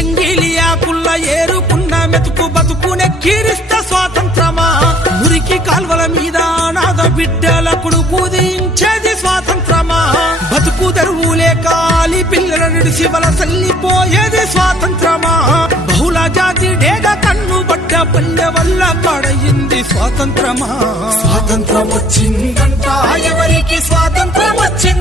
ఎంగిలియాకుల్ల ఏరుకున్న మెతుకు బతుకునే కీరిస్త స్వాతంత్రమా? మురికి కాల్వల మీద అనాథ బిడ్డల కొడుకు దించేది స్వాతంత్రమా? బతుకు తెరువులే కాలి పిల్లల నిడిసి వలసల్లిపోయేది స్వాతంత్రమా? బహుళ జాతి డేగ కన్ను బట్ట పల్లె వల్ల పడయింది స్వాతంత్రమా? స్వాతంత్రం వచ్చిందంట ఎవరికి స్వాతంత్రం వచ్చిందిరో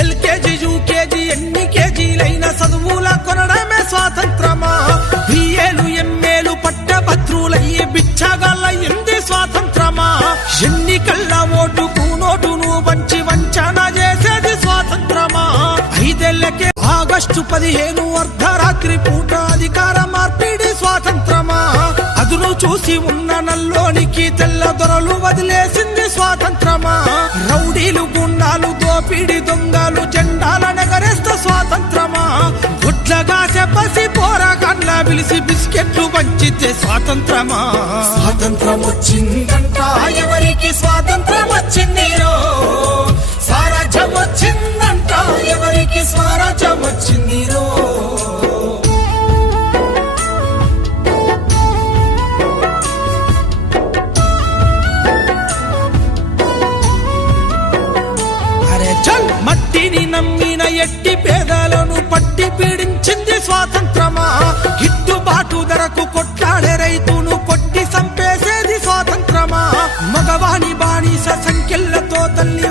ఎల్కేజీ యూకేజీ ఎన్ని కేజీలైన చదువుల కొనడమే స్వాతంత్రమా? బిఏలు ఎంఏలు పట్టభద్రులయ్యి బిచ్చగాళ్ళయింది స్వాతంత్రమా? ఎన్నికల్ల ఓటుకు నోటును వంచి వంచన చేసేది స్వాతంత్రమా? ఐదేళ్ళకే ఆగస్టు పదిహేను అర్ధరాత్రి పూట అధికార మార్పిడి స్వాతంత్రమా? అదును చూసి ఉన్న నల్లోనికి తెల్ల దొరలు వదిలేసింది స్వాతంత్రమా? దోపిడి దొంగలు జెండాల నగరేస్త స్వాతంత్రమా? చెప్పసి పోరాగండ్ల పిలిచి బిస్కెట్లు పంచితే స్వాతంత్రమా? స్వాతంత్రం వచ్చిందంట ఎవరికి స్వాతంత్రం వచ్చిందిరో స్వరాజ్యం వచ్చిందంట ఎవరికి స్వరాజ్యం మట్టిని నమ్మిన ఎట్టి పేదలను పట్టి పీడించింది స్వాతంత్రమా? గిట్టుబాటు ధరకు కొట్లాడే రైతును కొట్టి సంపేసేది స్వాతంత్రమా? మగవాణి బానిస సంఖ్యలతో తల్లి